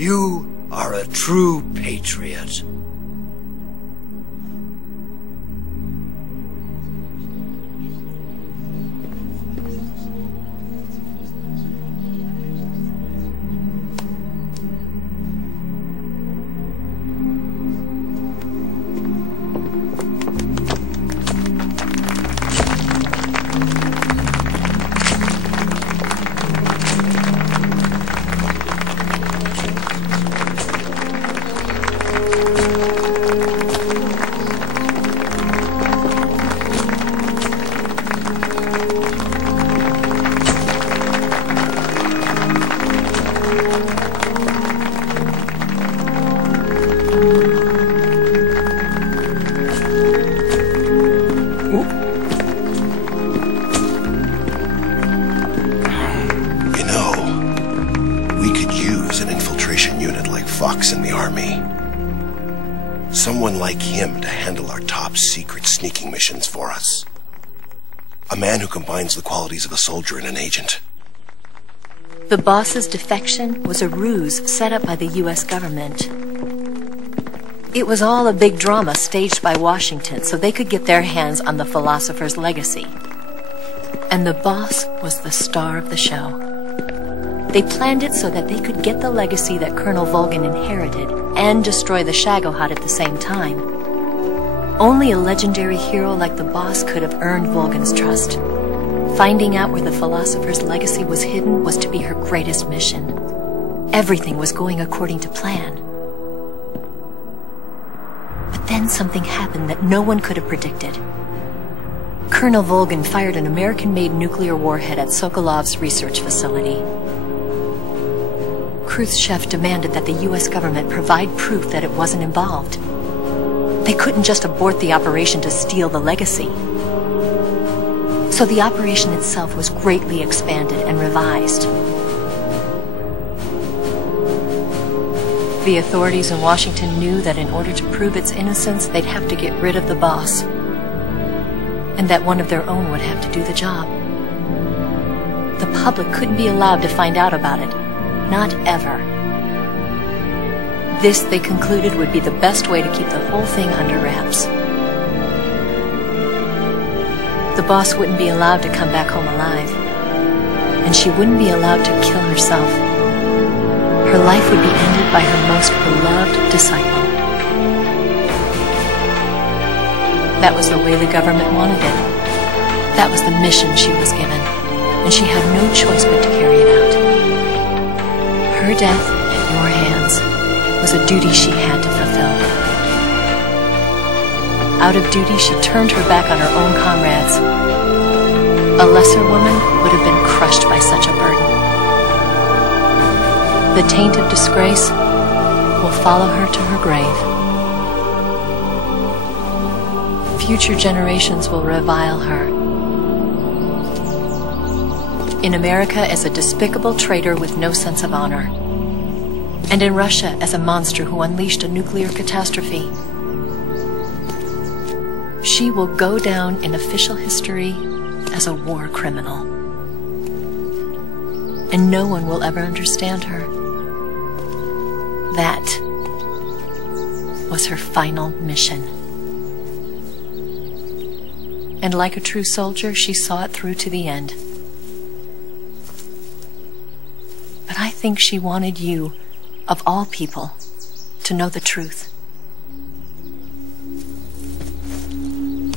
You are a true patriot. In the army. Someone like him to handle our top secret sneaking missions for us. A man who combines the qualities of a soldier and an agent. The boss's defection was a ruse set up by the U.S. government. It was all a big drama staged by Washington so they could get their hands on the philosopher's legacy. And the boss was the star of the show. They planned it so that they could get the legacy that Colonel Volgin inherited and destroy the Shagohod at the same time. Only a legendary hero like the boss could have earned Volgin's trust. Finding out where the philosopher's legacy was hidden was to be her greatest mission. Everything was going according to plan. But then something happened that no one could have predicted. Colonel Volgin fired an American-made nuclear warhead at Sokolov's research facility. Khrushchev demanded that the U.S. government provide proof that it wasn't involved. They couldn't just abort the operation to steal the legacy. So the operation itself was greatly expanded and revised. The authorities in Washington knew that in order to prove its innocence, they'd have to get rid of the boss, and that one of their own would have to do the job. The public couldn't be allowed to find out about it. Not ever. This, they concluded, would be the best way to keep the whole thing under wraps. The boss wouldn't be allowed to come back home alive, and she wouldn't be allowed to kill herself. Her life would be ended by her most beloved disciple. That was the way the government wanted it. That was the mission she was given, and she had no choice but to carry it out. Her death at your hands was a duty she had to fulfill. Out of duty, she turned her back on her own comrades. A lesser woman would have been crushed by such a burden. The taint of disgrace will follow her to her grave. Future generations will revile her. In America as a despicable traitor with no sense of honor. And in Russia as a monster who unleashed a nuclear catastrophe. She will go down in official history as a war criminal. And no one will ever understand her. That was her final mission. And like a true soldier, she saw it through to the end. But I think she wanted you, of all people, to know the truth.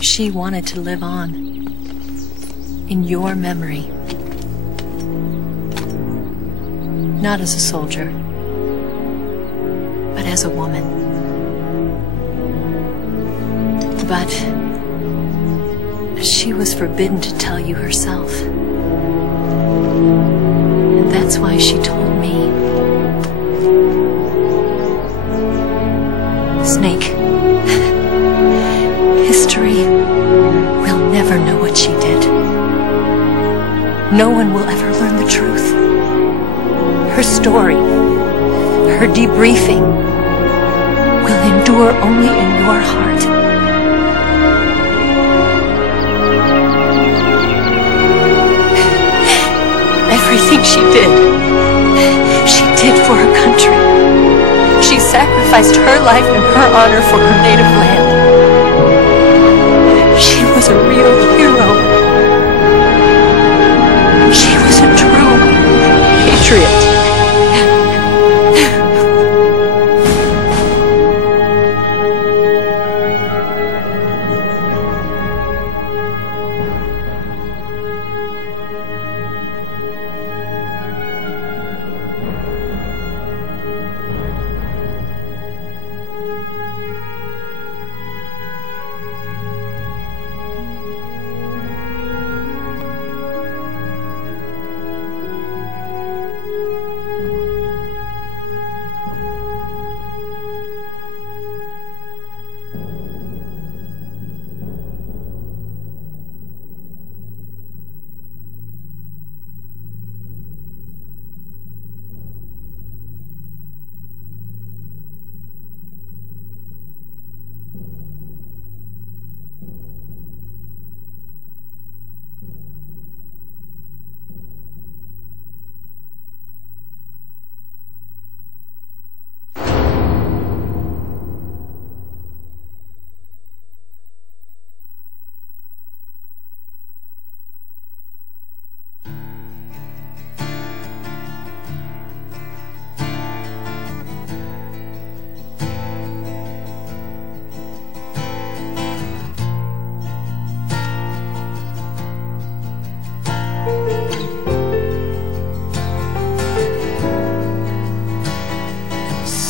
She wanted to live on in your memory. Not as a soldier, but as a woman. But she was forbidden to tell you herself. And that's why she told me. Snake, history will never know what she did. No one will ever learn the truth. Her story, her debriefing, will endure only in your heart. Everything she did for her country. She sacrificed her life and her honor for her native land. She was a real hero. She was a true patriot.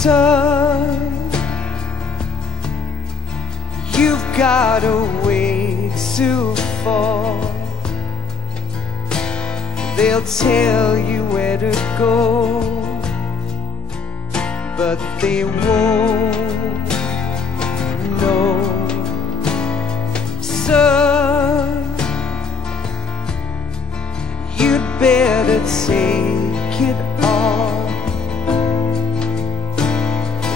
Son, you've got a way to fall. They'll tell you where to go, but they won't know. Son, you'd better take it off.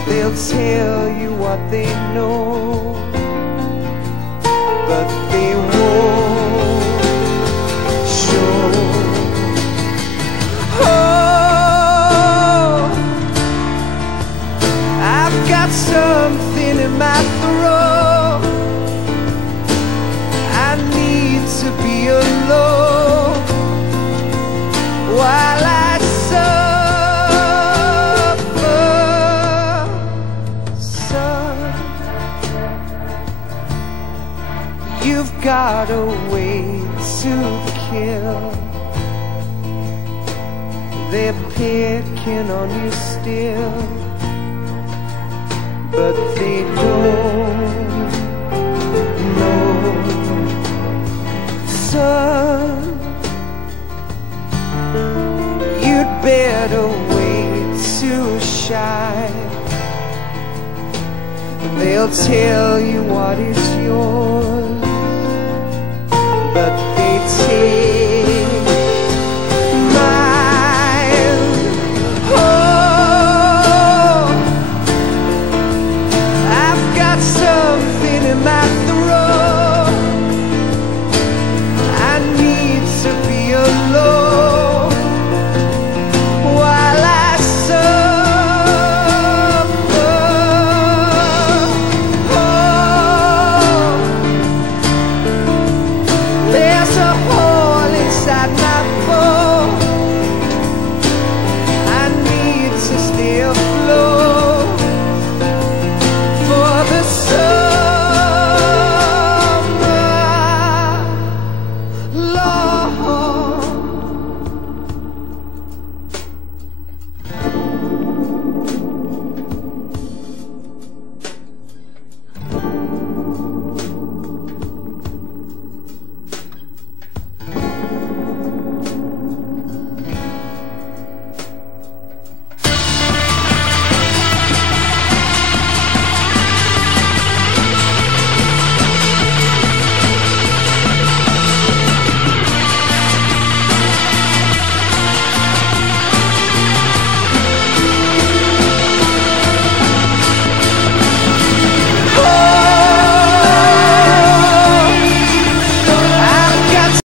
They'll tell you what they know, but they won't show. Oh, I've got something in my throat. I need to be alone while I you've got a way to kill. They're picking on you still, but they don't know. Son, you'd better wait to shine. They'll tell you what is yours, but